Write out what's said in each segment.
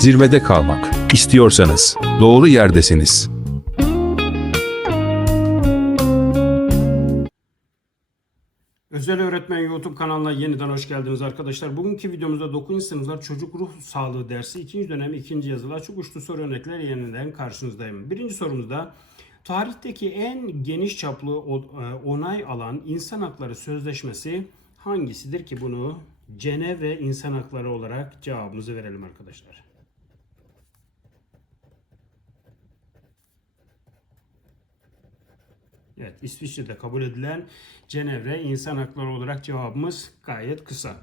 Zirvede kalmak istiyorsanız doğru yerdesiniz. Özel Öğretmen YouTube kanalına yeniden hoş geldiniz arkadaşlar. Bugünkü videomuzda 9. sınıflar çocuk ruh sağlığı dersi 2. dönem 2. yazılı açık uçlu soru örnekler yeniden karşınızdayım. Birinci sorumuzda tarihteki en geniş çaplı e, onay alan insan hakları sözleşmesi hangisidir ki bunu Cenevre İnsan Hakları olarak cevabımızı verelim arkadaşlar. Evet, İsviçre'de kabul edilen Cenevre İnsan Hakları olarak cevabımız gayet kısa.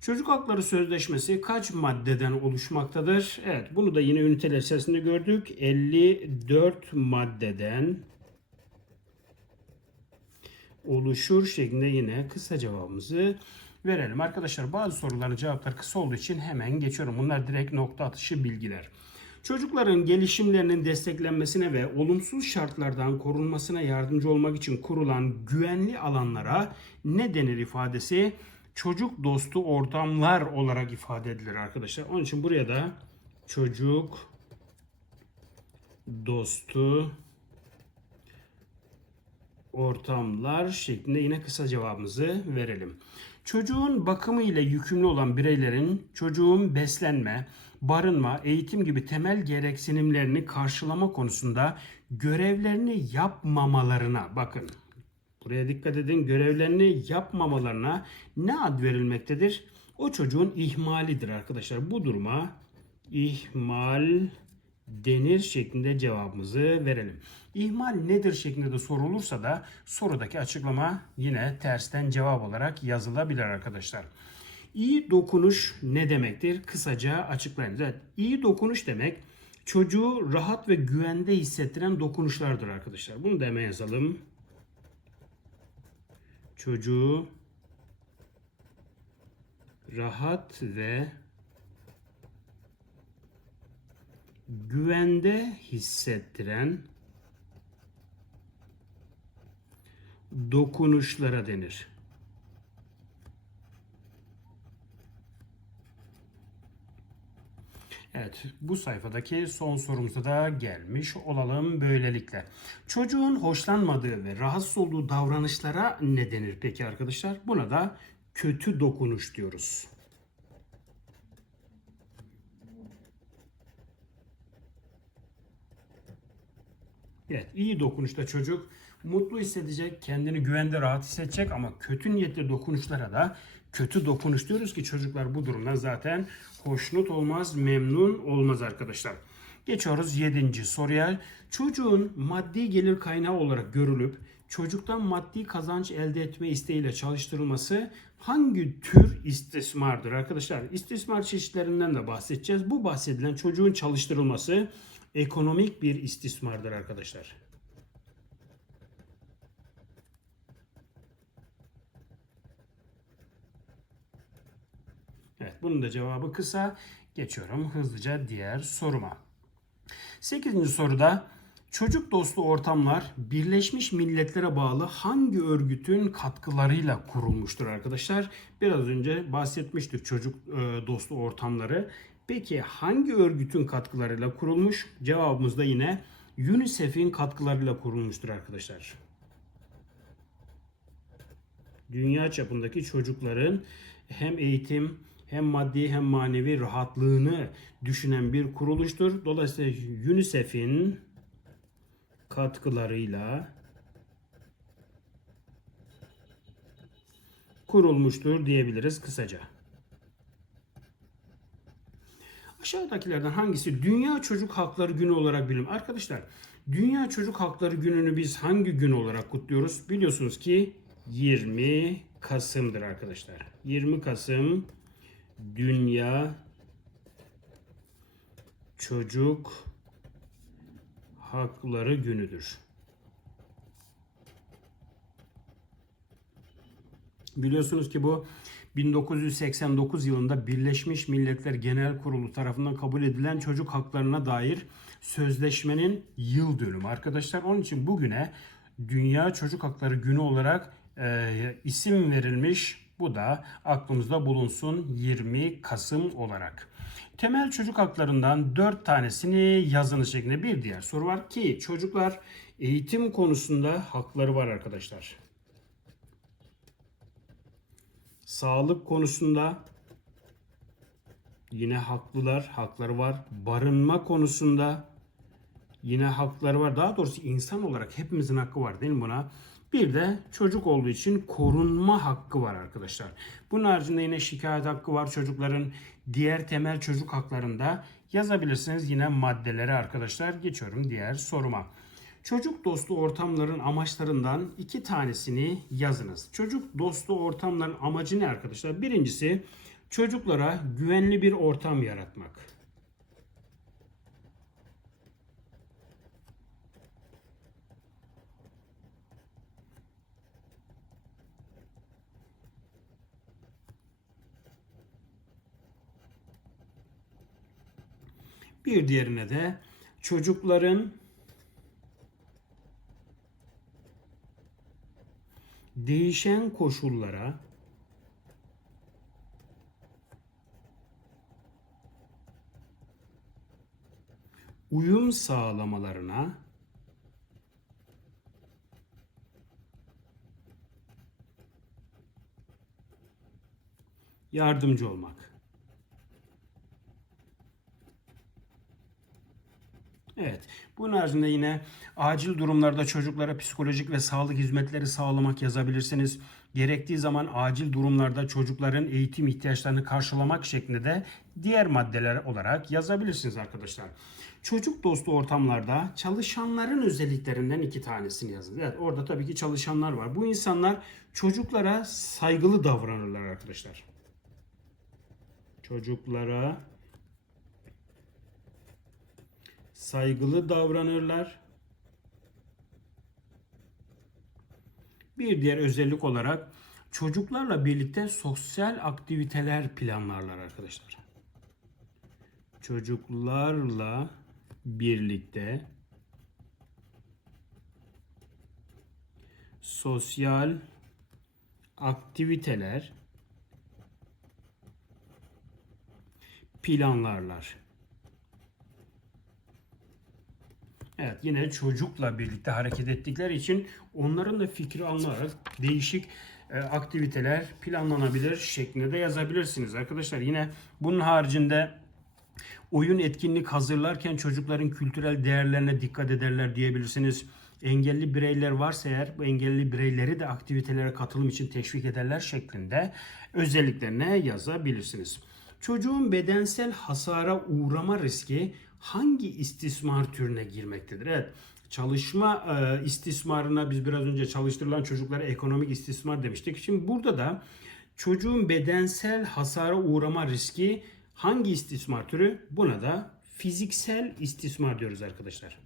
Çocuk Hakları Sözleşmesi kaç maddeden oluşmaktadır? Evet, bunu da yine üniteler içerisinde gördük. 54 maddeden oluşur şeklinde yine kısa cevabımızı verelim. Arkadaşlar bazı soruların cevapları kısa olduğu için hemen geçiyorum. Bunlar direkt nokta atışı bilgiler. Çocukların gelişimlerinin desteklenmesine ve olumsuz şartlardan korunmasına yardımcı olmak için kurulan güvenli alanlara ne denir ifadesi? Çocuk dostu ortamlar olarak ifade edilir arkadaşlar. Onun için buraya da çocuk dostu ortamlar şeklinde yine kısa cevabımızı verelim. Çocuğun bakımı ile yükümlü olan bireylerin çocuğun beslenme, barınma, eğitim gibi temel gereksinimlerini karşılama konusunda görevlerini yapmamalarına bakın. Buraya dikkat edin. Görevlerini yapmamalarına ne ad verilmektedir? O çocuğun ihmalidir arkadaşlar. Bu duruma ihmal denir şeklinde cevabımızı verelim. İhmal nedir şeklinde de sorulursa da sorudaki açıklama yine tersten cevap olarak yazılabilir arkadaşlar. İyi dokunuş ne demektir? Kısaca açıklayayım. Evet, iyi dokunuş demek çocuğu rahat ve güvende hissettiren dokunuşlardır arkadaşlar. Bunu da hemen yazalım. Çocuğu rahat ve güvende hissettiren dokunuşlara denir. Evet, bu sayfadaki son sorumuza da gelmiş olalım böylelikle. Çocuğun hoşlanmadığı ve rahatsız olduğu davranışlara ne denir peki arkadaşlar? Buna da kötü dokunuş diyoruz. Evet, iyi dokunuşta çocuk mutlu hissedecek, kendini güvende rahat hissedecek ama kötü niyetli dokunuşlara da kötü dokunuş diyoruz ki çocuklar bu durumdan zaten hoşnut olmaz, memnun olmaz arkadaşlar. Geçiyoruz 7. soruya. Çocuğun maddi gelir kaynağı olarak görülüp çocuktan maddi kazanç elde etme isteğiyle çalıştırılması hangi tür istismardır arkadaşlar? İstismar çeşitlerinden de bahsedeceğiz. Bu bahsedilen çocuğun çalıştırılması ekonomik bir istismardır arkadaşlar. Evet bunun da cevabı kısa. Geçiyorum hızlıca diğer soruma. 8. soruda çocuk dostu ortamlar Birleşmiş Milletler'e bağlı hangi örgütün katkılarıyla kurulmuştur arkadaşlar? Biraz önce bahsetmiştik çocuk e, dostu ortamları. Peki hangi örgütün katkılarıyla kurulmuş? Cevabımız da yine UNICEF'in katkılarıyla kurulmuştur arkadaşlar. Dünya çapındaki çocukların hem eğitim hem maddi hem manevi rahatlığını düşünen bir kuruluştur. Dolayısıyla UNICEF'in katkılarıyla kurulmuştur diyebiliriz kısaca. Aşağıdakilerden hangisi Dünya Çocuk Hakları Günü olarak bilinir? Arkadaşlar, Dünya Çocuk Hakları Günü'nü biz hangi gün olarak kutluyoruz? Biliyorsunuz ki 20 Kasım'dır arkadaşlar. 20 Kasım Dünya Çocuk Hakları Günü'dür. Biliyorsunuz ki bu 1989 yılında Birleşmiş Milletler Genel Kurulu tarafından kabul edilen çocuk haklarına dair sözleşmenin yıl dönümü arkadaşlar. Onun için bugüne Dünya Çocuk Hakları Günü olarak e, isim verilmiş. Bu da aklımızda bulunsun 20 Kasım olarak. Temel çocuk haklarından 4 tanesini yazınız şeklinde bir diğer soru var ki çocuklar eğitim konusunda hakları var arkadaşlar. Sağlık konusunda yine haklılar, hakları var. Barınma konusunda yine hakları var. Daha doğrusu insan olarak hepimizin hakkı var değil mi buna? Bir de çocuk olduğu için korunma hakkı var arkadaşlar. Bunun haricinde yine şikayet hakkı var çocukların. Diğer temel çocuk haklarında yazabilirsiniz yine maddeleri arkadaşlar. Geçiyorum diğer soruma. Çocuk dostu ortamların amaçlarından iki tanesini yazınız. Çocuk dostu ortamların amacı ne arkadaşlar? Birincisi çocuklara güvenli bir ortam yaratmak. Bir diğerine de çocukların değişen koşullara uyum sağlamalarına yardımcı olmak. Evet. Bunun haricinde yine acil durumlarda çocuklara psikolojik ve sağlık hizmetleri sağlamak yazabilirsiniz. Gerektiği zaman acil durumlarda çocukların eğitim ihtiyaçlarını karşılamak şeklinde de diğer maddeler olarak yazabilirsiniz arkadaşlar. Çocuk dostu ortamlarda çalışanların özelliklerinden iki tanesini yazın. Evet orada tabii ki çalışanlar var. Bu insanlar çocuklara saygılı davranırlar arkadaşlar. Çocuklara saygılı davranırlar. Bir diğer özellik olarak çocuklarla birlikte sosyal aktiviteler planlarlar arkadaşlar. Çocuklarla birlikte sosyal aktiviteler planlarlar. Evet yine çocukla birlikte hareket ettikleri için onların da fikri alınarak değişik e, aktiviteler planlanabilir şeklinde de yazabilirsiniz arkadaşlar. Yine bunun haricinde oyun etkinlik hazırlarken çocukların kültürel değerlerine dikkat ederler diyebilirsiniz. Engelli bireyler varsa eğer bu engelli bireyleri de aktivitelere katılım için teşvik ederler şeklinde özelliklerine yazabilirsiniz. Çocuğun bedensel hasara uğrama riski hangi istismar türüne girmektedir? Evet. Çalışma e, istismarına biz biraz önce çalıştırılan çocuklara ekonomik istismar demiştik. Şimdi burada da çocuğun bedensel hasara uğrama riski hangi istismar türü? Buna da fiziksel istismar diyoruz arkadaşlar.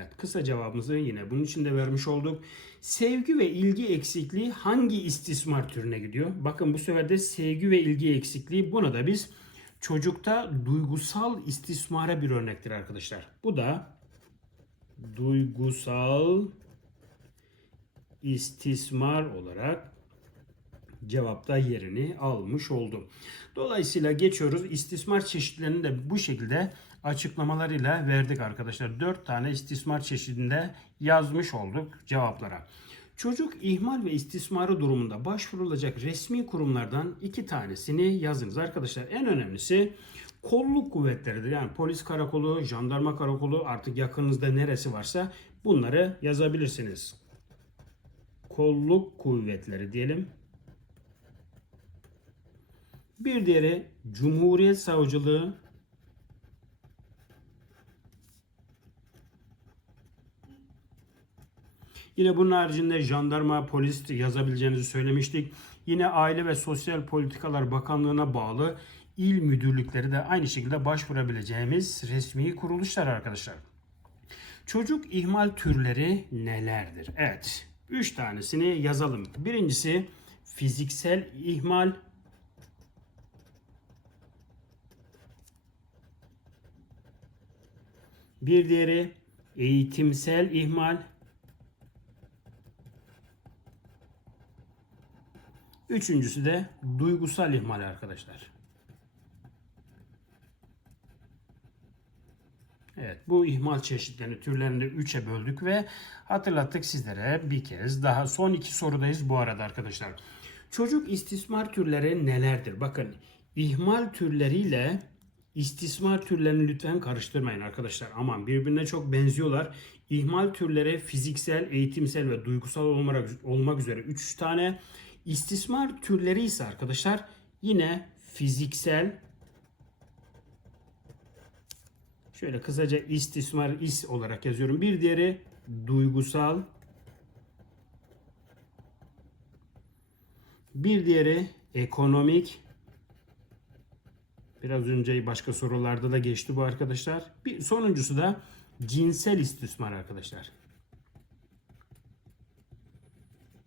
Evet, kısa cevabımızı yine bunun için de vermiş olduk. Sevgi ve ilgi eksikliği hangi istismar türüne gidiyor? Bakın bu sefer de sevgi ve ilgi eksikliği buna da biz çocukta duygusal istismara bir örnektir arkadaşlar. Bu da duygusal istismar olarak cevapta yerini almış oldu. Dolayısıyla geçiyoruz. İstismar çeşitlerini de bu şekilde açıklamalarıyla verdik arkadaşlar. 4 tane istismar çeşidinde yazmış olduk cevaplara. Çocuk ihmal ve istismarı durumunda başvurulacak resmi kurumlardan iki tanesini yazınız. Arkadaşlar en önemlisi kolluk kuvvetleridir. Yani polis karakolu, jandarma karakolu artık yakınınızda neresi varsa bunları yazabilirsiniz. Kolluk kuvvetleri diyelim. Bir diğeri Cumhuriyet Savcılığı Yine bunun haricinde jandarma, polis yazabileceğinizi söylemiştik. Yine Aile ve Sosyal Politikalar Bakanlığı'na bağlı il müdürlükleri de aynı şekilde başvurabileceğimiz resmi kuruluşlar arkadaşlar. Çocuk ihmal türleri nelerdir? Evet, 3 tanesini yazalım. Birincisi fiziksel ihmal, Bir diğeri eğitimsel ihmal. Üçüncüsü de duygusal ihmal arkadaşlar. Evet bu ihmal çeşitlerini türlerini 3'e böldük ve hatırlattık sizlere bir kez daha son iki sorudayız bu arada arkadaşlar. Çocuk istismar türleri nelerdir? Bakın ihmal türleriyle istismar türlerini lütfen karıştırmayın arkadaşlar. Aman birbirine çok benziyorlar. İhmal türleri fiziksel, eğitimsel ve duygusal olmak, üzere 3 tane. İstismar türleri ise arkadaşlar yine fiziksel, Şöyle kısaca istismar is olarak yazıyorum. Bir diğeri duygusal. Bir diğeri ekonomik. Biraz önce başka sorularda da geçti bu arkadaşlar. Bir sonuncusu da cinsel istismar arkadaşlar.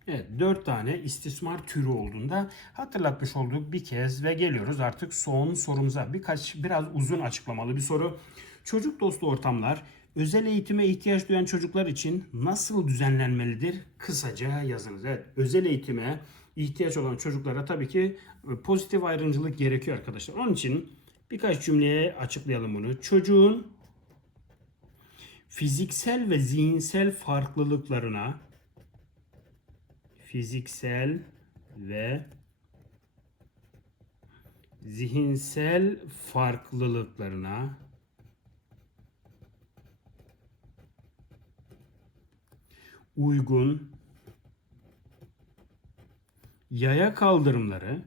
Evet, dört tane istismar türü olduğunda hatırlatmış olduk bir kez ve geliyoruz artık son sorumuza. Birkaç biraz uzun açıklamalı bir soru. Çocuk dostu ortamlar özel eğitime ihtiyaç duyan çocuklar için nasıl düzenlenmelidir? Kısaca yazınız. Evet, özel eğitime ihtiyaç olan çocuklara tabii ki e, pozitif ayrımcılık gerekiyor arkadaşlar. Onun için birkaç cümleye açıklayalım bunu. Çocuğun fiziksel ve zihinsel farklılıklarına fiziksel ve zihinsel farklılıklarına uygun yaya kaldırımları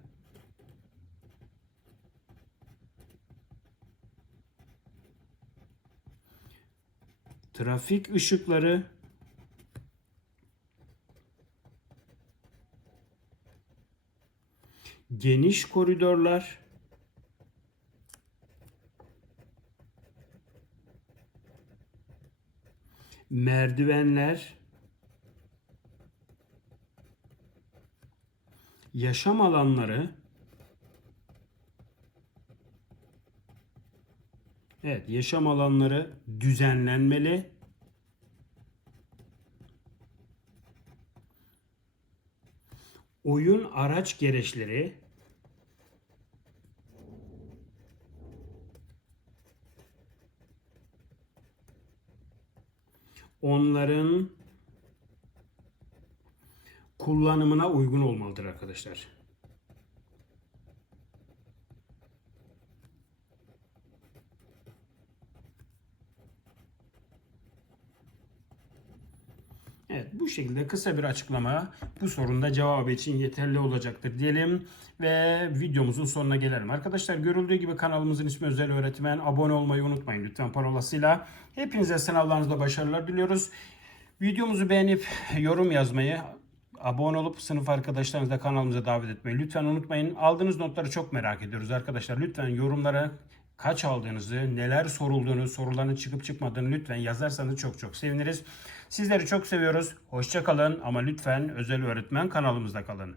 trafik ışıkları geniş koridorlar, merdivenler, yaşam alanları, evet yaşam alanları düzenlenmeli. oyun araç gereçleri onların kullanımına uygun olmalıdır arkadaşlar. Evet bu şekilde kısa bir açıklama bu sorunda cevabı için yeterli olacaktır diyelim ve videomuzun sonuna gelelim. Arkadaşlar görüldüğü gibi kanalımızın ismi Özel Öğretmen. Abone olmayı unutmayın lütfen parolasıyla. Hepinize sınavlarınızda başarılar diliyoruz. Videomuzu beğenip yorum yazmayı, abone olup sınıf arkadaşlarınızı da kanalımıza davet etmeyi lütfen unutmayın. Aldığınız notları çok merak ediyoruz arkadaşlar. Lütfen yorumlara kaç aldığınızı, neler sorulduğunu, soruların çıkıp çıkmadığını lütfen yazarsanız çok çok seviniriz. Sizleri çok seviyoruz. Hoşça kalın ama lütfen özel öğretmen kanalımızda kalın.